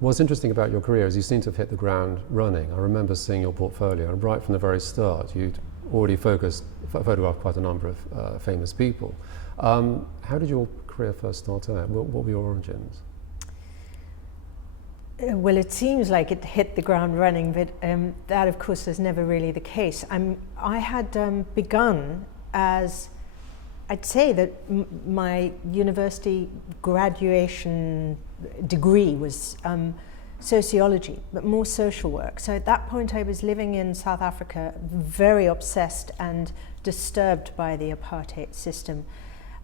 What's interesting about your career is you seem to have hit the ground running. I remember seeing your portfolio, and right from the very start, you'd already photographed quite a number of famous people. How did your career first start out? What were your origins? Well, it seems like it hit the ground running, but that, of course, is never really the case. I had begun as, I'd say that my university graduation degree was sociology, but more social work. So at that point I was living in South Africa, very obsessed and disturbed by the apartheid system.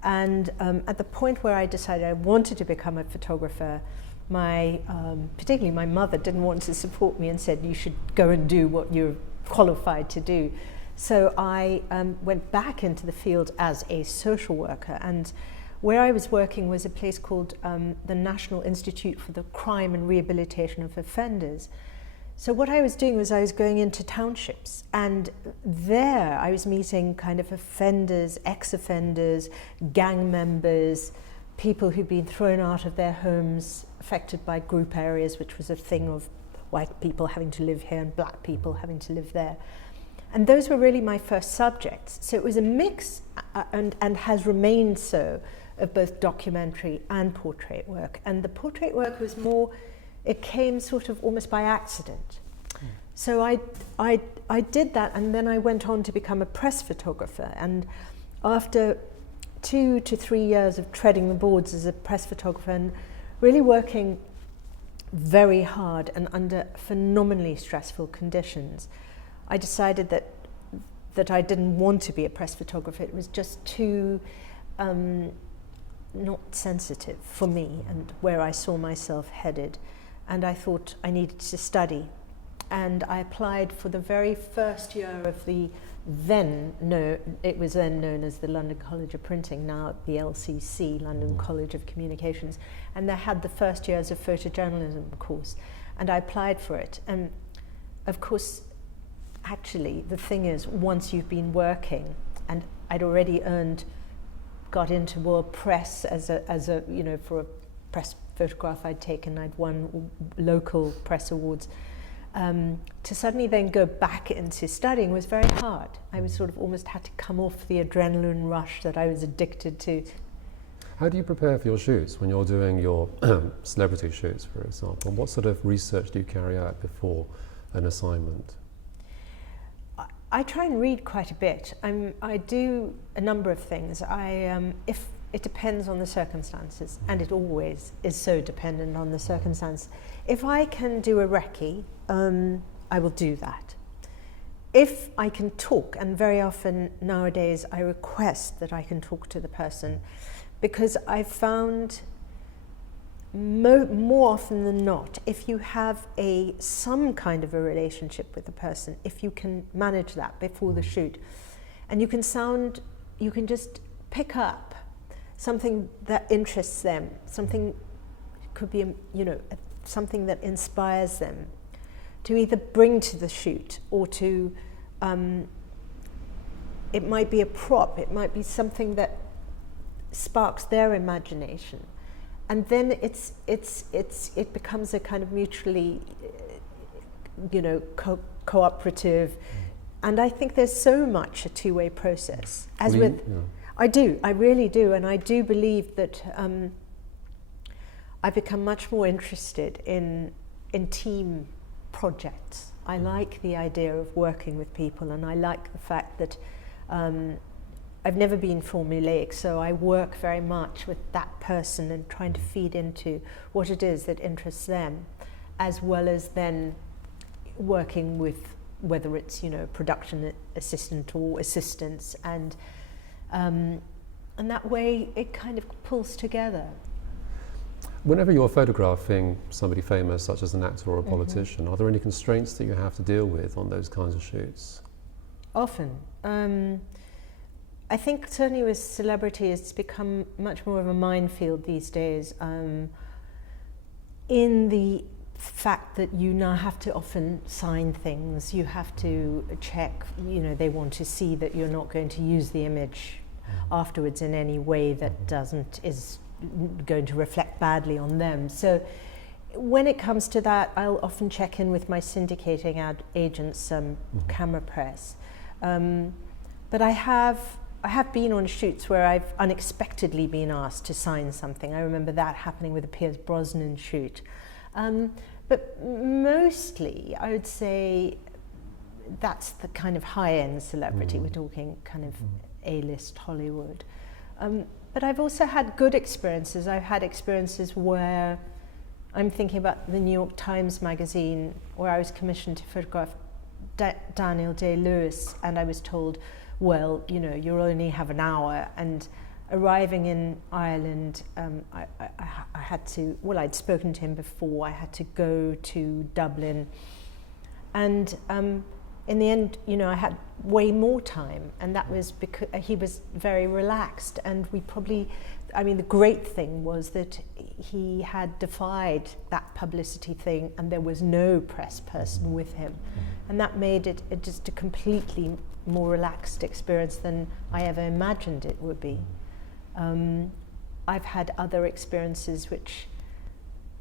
And at the point where I decided I wanted to become a photographer, particularly my mother didn't want to support me and said, you should go and do what you're qualified to do. So I went back into the field as a social worker, and where I was working was a place called the National Institute for the Crime and Rehabilitation of Offenders. So what I was doing was I was going into townships, and there I was meeting kind of offenders, ex-offenders, gang members, people who'd been thrown out of their homes, affected by group areas, which was a thing of white people having to live here and black people having to live there. And those were really my first subjects. So it was a mix, and has remained so, of both documentary and portrait work. And the portrait work was more, it came sort of almost by accident. So I did that, and then I went on to become a press photographer. And after 2 to 3 years of treading the boards as a press photographer and really working very hard and under phenomenally stressful conditions, I decided that I didn't want to be a press photographer. It was just too not sensitive for me and where I saw myself headed. And I thought I needed to study. And I applied for the very first year of it was then known as the London College of Printing, now the LCC, London College of Communications. And they had the first year as a photojournalism course. And I applied for it. And of course, actually, the thing is, once you've been working, and I'd already got into World Press as a for a press photograph I'd taken, I'd won local press awards. To suddenly then go back into studying was very hard. I was sort of almost had to come off the adrenaline rush that I was addicted to. How do you prepare for your shoots when you're doing your celebrity shoots, for example? What sort of research do you carry out before an assignment? I try and read quite a bit. I do a number of things. If it depends on the circumstances, and it always is so dependent on the circumstance. If I can do a recce, I will do that. If I can talk, and very often nowadays I request that I can talk to the person, because I've found more often than not, if you have some kind of a relationship with the person, if you can manage that before the shoot, and you can just pick up something that interests them, something could be, something that inspires them, to either bring to the shoot or to, it might be a prop, it might be something that sparks their imagination. And then it becomes a kind of mutually, cooperative. And I think there's so much a two-way process. I really do, and I do believe that I've become much more interested in team projects. I like the idea of working with people, and I like the fact that I've never been formulaic, so I work very much with that person and trying to feed into what it is that interests them, as well as then working with whether it's production assistant or assistants, and that way it kind of pulls together. Whenever you're photographing somebody famous, such as an actor or a politician, are there any constraints that you have to deal with on those kinds of shoots? Often. I think certainly with celebrity it's become much more of a minefield these days, in the fact that you now have to often sign things, you have to check, they want to see that you're not going to use the image afterwards in any way that is going to reflect badly on them. So when it comes to that, I'll often check in with my syndicating agents, camera press. But I have been on shoots where I've unexpectedly been asked to sign something. I remember that happening with the Pierce Brosnan shoot. But mostly, I would say that's the kind of high-end celebrity. We're talking kind of A-list Hollywood. But I've also had good experiences. I've had experiences where I'm thinking about the New York Times magazine, where I was commissioned to photograph Daniel Day-Lewis, and I was told, well, you know, you'll only have an hour. And arriving in Ireland, I had to, well, I'd spoken to him before, I had to go to Dublin. And in the end, you know, I had way more time, and that was because he was very relaxed, and we probably, I mean, the great thing was that he had defied that publicity thing, and there was no press person with him. And that made it just a completely more relaxed experience than I ever imagined it would be. I've had other experiences which,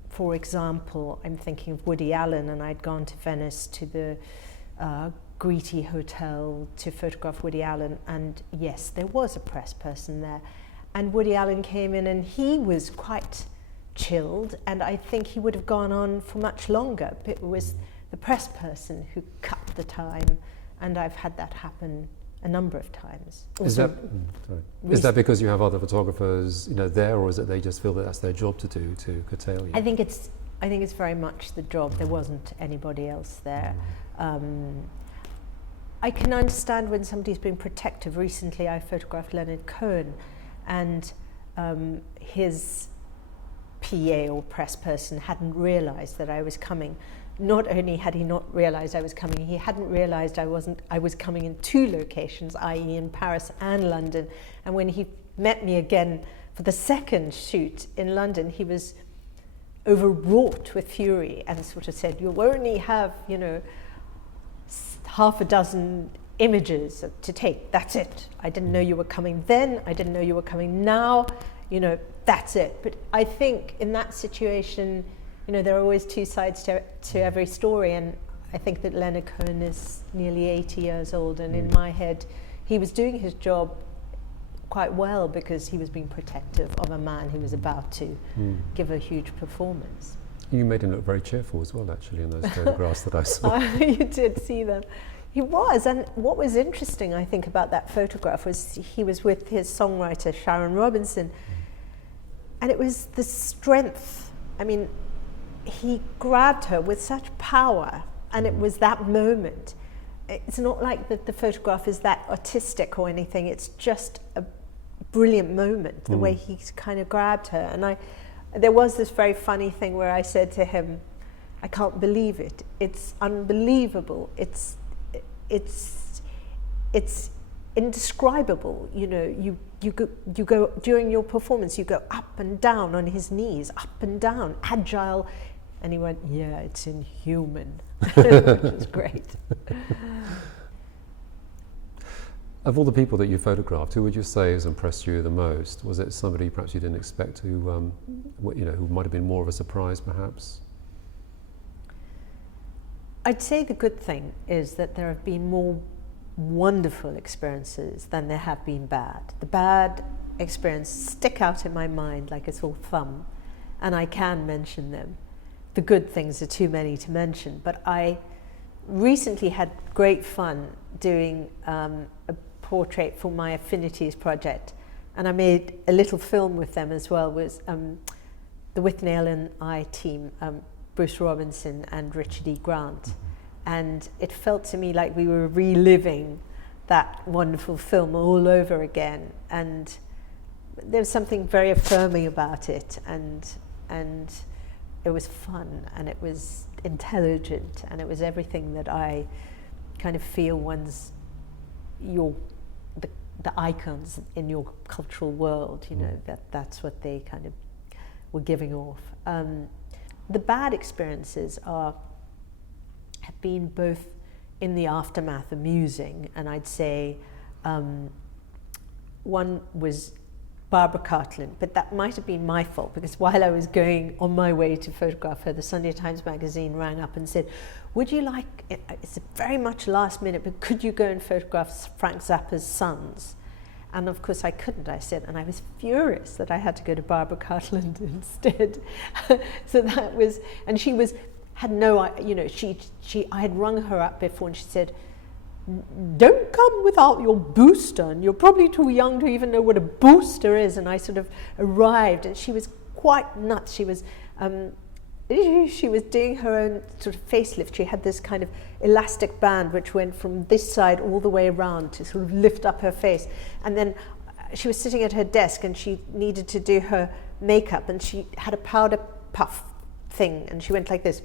for example, I'm thinking of Woody Allen, and I'd gone to Venice to the Greety Hotel to photograph Woody Allen, and yes, there was a press person there. And Woody Allen came in, and he was quite chilled, and I think he would have gone on for much longer. But it was the press person who cut the time, and I've had that happen a number of times. Is that because you have other photographers, you know, there, or is it they just feel that that's their job to do, to curtail you? I think it's very much the job. There wasn't anybody else there. I can understand when somebody's been protective. Recently, I photographed Leonard Cohen, and his PA or press person hadn't realized that I was coming. Not only had he not realized I was coming, he hadn't realized I was coming in two locations, i.e. in Paris and London. And when he met me again for the second shoot in London, he was overwrought with fury and sort of said, you'll only have, you know, half a dozen images to take, that's it. I didn't know you were coming then, I didn't know you were coming now, you know, that's it. But I think in that situation, you know, there are always two sides to every story, and I think that Leonard Cohen is nearly 80 years old, and in my head, he was doing his job quite well because he was being protective of a man who was about to give a huge performance. You made him look very cheerful as well, actually, in those photographs that I saw. You did see them. He was, and what was interesting, I think, about that photograph was he was with his songwriter, Sharon Robinson, and it was the strength. I mean, he grabbed her with such power, and it was that moment. It's not like that the photograph is that artistic or anything, it's just a brilliant moment, the way he kind of grabbed her. And there was this very funny thing where I said to him, I can't believe it, it's unbelievable, it's indescribable, you know, you go during your performance, you go up and down on his knees, up and down, agile. And he went, yeah, it's inhuman, which is great. Of all the people that you photographed, who would you say has impressed you the most? Was it somebody perhaps you didn't expect to, you know, who might have been more of a surprise, perhaps? I'd say the good thing is that there have been more wonderful experiences than there have been bad. The bad experiences stick out in my mind like a sore thumb, and I can mention them. The good things are too many to mention, but I recently had great fun doing a portrait for my Affinities project, and I made a little film with them as well, was the Withnail and I team, Bruce Robinson and Richard E. Grant, and it felt to me like we were reliving that wonderful film all over again, and there was something very affirming about it, and it was fun, and it was intelligent, and it was everything that I kind of feel the icons in your cultural world, you know, that's what they kind of were giving off. The bad experiences have been both in the aftermath amusing, and I'd say one was Barbara Cartland, but that might have been my fault, because while I was going on my way to photograph her, the Sunday Times magazine rang up and said, would you like, it's very much last minute, but could you go and photograph Frank Zappa's sons? And of course I couldn't, I said, and I was furious that I had to go to Barbara Cartland instead. So that was, and she had no, you know, I had rung her up before and she said, don't come without your booster, and you're probably too young to even know what a booster is. And I sort of arrived, and she was quite nuts. She was doing her own sort of facelift. She had this kind of elastic band which went from this side all the way around to sort of lift up her face. And then she was sitting at her desk and she needed to do her makeup, and she had a powder puff thing, and she went like this.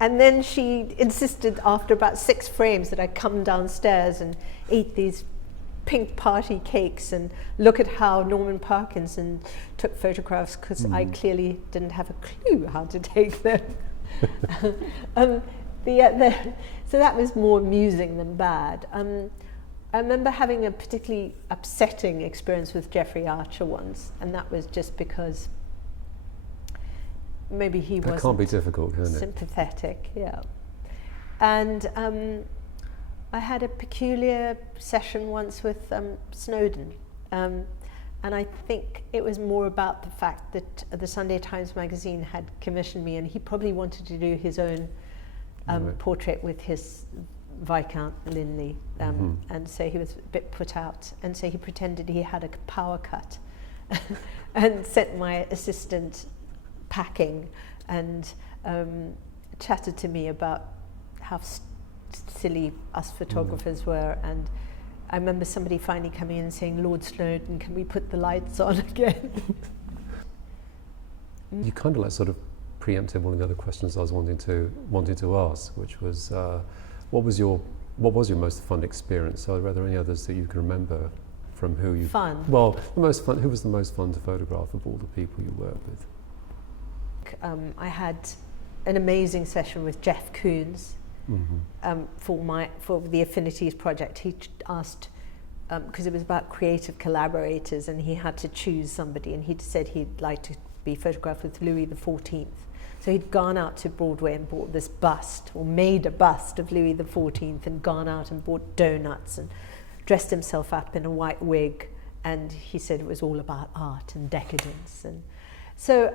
And then she insisted after about 6 frames that I come downstairs and eat these pink party cakes and look at how Norman Parkinson took photographs, because I clearly didn't have a clue how to take them. So that was more amusing than bad. I remember having a particularly upsetting experience with Jeffrey Archer once, and that was just because maybe he wasn't can't be difficult, can it? Sympathetic, yeah. And I had a peculiar session once with Snowden, and I think it was more about the fact that the Sunday Times magazine had commissioned me, and he probably wanted to do his own portrait with his Viscount Linley, and so he was a bit put out, and so he pretended he had a power cut and sent my assistant packing and chatted to me about how silly us photographers were. And I remember somebody finally coming in and saying, Lord Snowden, can we put the lights on again? You kind of like sort of preempted one of the other questions I was wanting to ask, which was what was your most fun experience? Are there any others that you can remember from who you fun? Well, the most fun. Who was the most fun to photograph of all the people you worked with? I had an amazing session with Jeff Koons for the Affinities project. He asked, because it was about creative collaborators, and he had to choose somebody, and he said he'd like to be photographed with Louis XIV. So he'd gone out to Broadway and bought this bust, or made a bust of Louis XIV, and gone out and bought donuts and dressed himself up in a white wig, and he said it was all about art and decadence. And so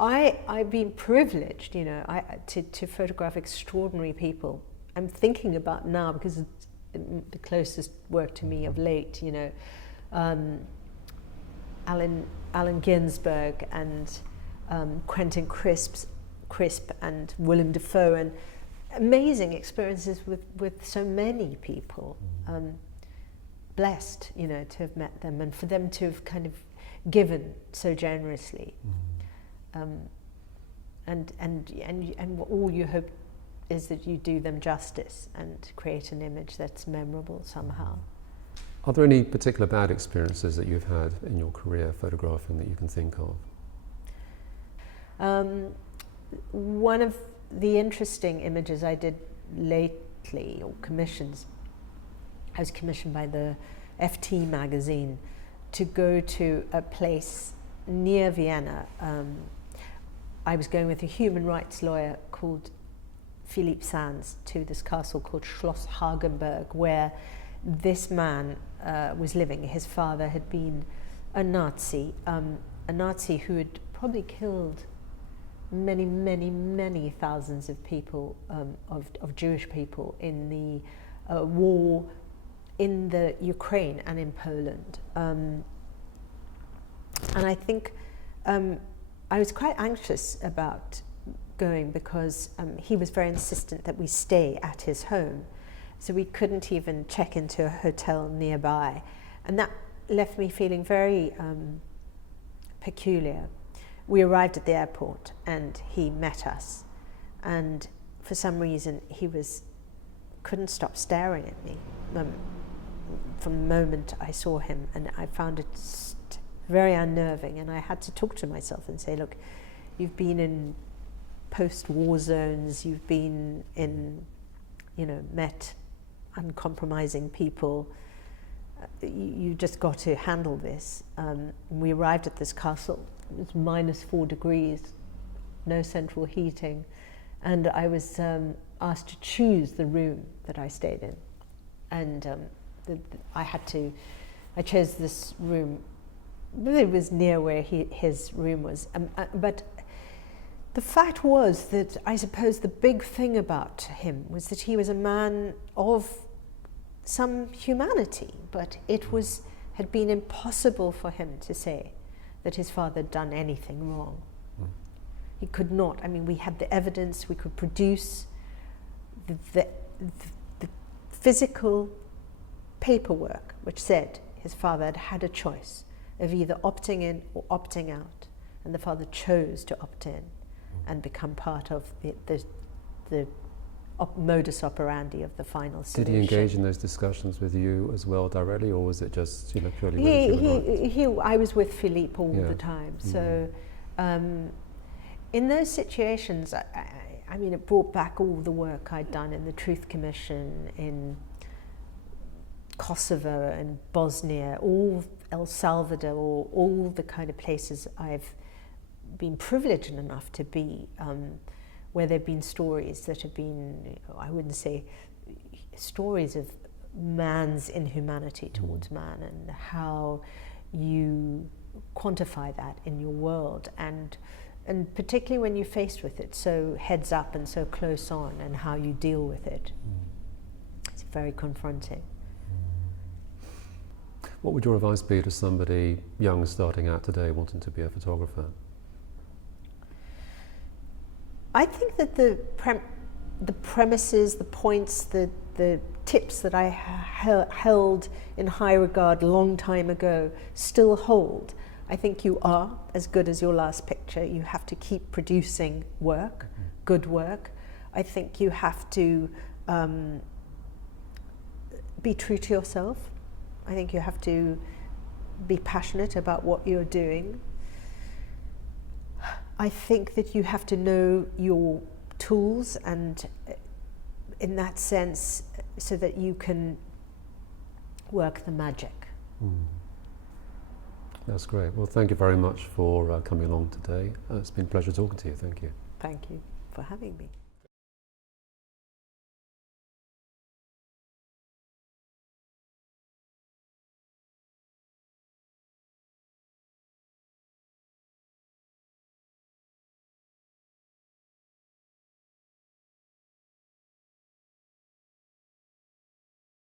I've been privileged, you know, to photograph extraordinary people. I'm thinking about now, because it's the closest work to me of late, you know, Allen Ginsberg and Quentin Crisp and Willem Dafoe, and amazing experiences with so many people. Blessed, you know, to have met them, and for them to have kind of given so generously. And all you hope is that you do them justice and create an image that's memorable somehow. Are there any particular bad experiences that you've had in your career photographing that you can think of? One of the interesting images I did lately, or commissions, I was commissioned by the FT magazine to go to a place near Vienna. I was going with a human rights lawyer called Philippe Sands to this castle called Schloss Hagenberg, where this man was living. His father had been a Nazi who had probably killed many, many, many thousands of people, of Jewish people in the war in the Ukraine and in Poland. And I think I was quite anxious about going, because he was very insistent that we stay at his home. So we couldn't even check into a hotel nearby. And that left me feeling very peculiar. We arrived at the airport and he met us. And for some reason, he couldn't stop staring at me from the moment I saw him. And I found it very unnerving. And I had to talk to myself and say, look, you've been in post-war zones, you've been in, met uncompromising people. you just got to handle this. We arrived at this castle. It was -4 degrees, no central heating, and I was asked to choose the room that I stayed in, and I chose this room. It was near where his room was, but the fact was that I suppose the big thing about him was that he was a man of some humanity, but it had been impossible for him to say that his father had done anything wrong. He could not. I mean, we had the evidence, we could produce the physical paperwork which said his father had had a choice of either opting in or opting out, and the father chose to opt in and become part of the modus operandi of the final solution. Did he engage in those discussions with you as well directly, or was it just purely? I was with Philippe all the time, so in those situations, I mean, it brought back all the work I'd done in the Truth Commission, in Kosovo and Bosnia, all El Salvador, all the kind of places I've been privileged enough to be, where there have been stories that have been, I wouldn't say stories of man's inhumanity towards man, and how you quantify that in your world, and particularly when you're faced with it so heads up and so close on, and how you deal with it. It's very confronting. What would your advice be to somebody young starting out today wanting to be a photographer? I think that the premises, the points, the tips that I held in high regard a long time ago still hold. I think you are as good as your last picture. You have to keep producing work, good work. I think you have to be true to yourself. I think you have to be passionate about what you're doing. I think that you have to know your tools, and in that sense, so that you can work the magic. That's great. Well, thank you very much for coming along today. It's been a pleasure talking to you. Thank you. Thank you for having me.